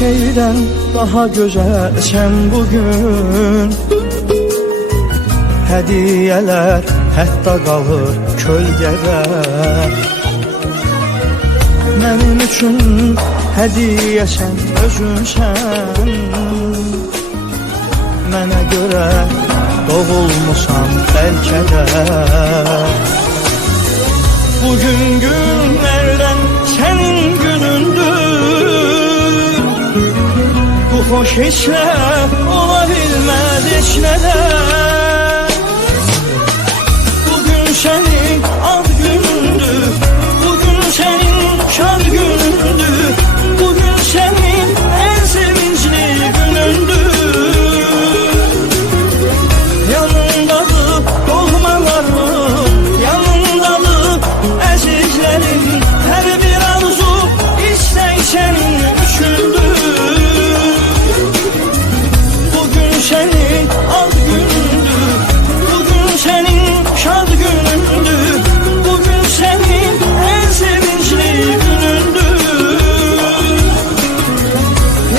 şeyden daha güzelsen bugün. Hediyeler hətta qalır kölgədə. Mənim üçün hədiyəsən, özünsən. Mənə görə doğulmusan bəlkə də. Bugün günlərdən sənin günündür. Bu xoş hisslər ola bilməz heç nədən. Bugün sənin ad günündür. Bugün sənin şad günündür. Bugün sənin ən sevincli günündür. Yanındadır doğmalarım, yanındadır əzizlərim. Hər bir arzu istək sənin üçündür. Bugün sənin ad günündür. Bugün sənin şad günündür. Bugün sənin ən sevincli günündür.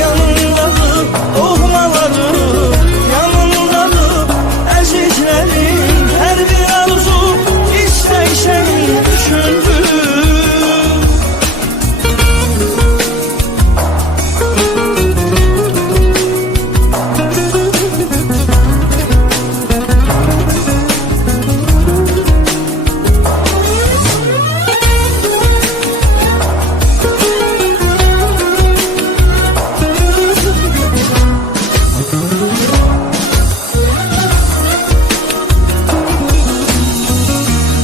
Yanındadır doğmalarım, yanındadır əzizlərim. Hər bir arzu istək sənin üçündür.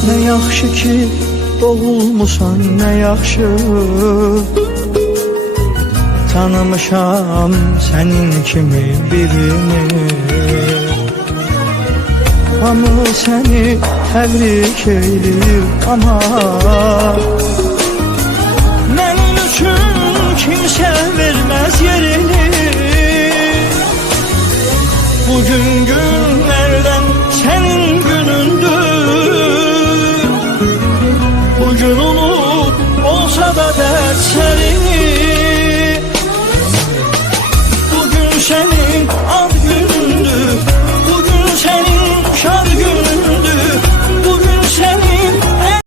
Nə yaxşı ki doğulmusan, nə yaxşı. Tanımışam sənin kimi birini. Hamı səni təbrik edir ama mənim üçün kimsə verməz yerini. Bugün günlərdən sənin günündür. Bugün unut olsa da dertlerim.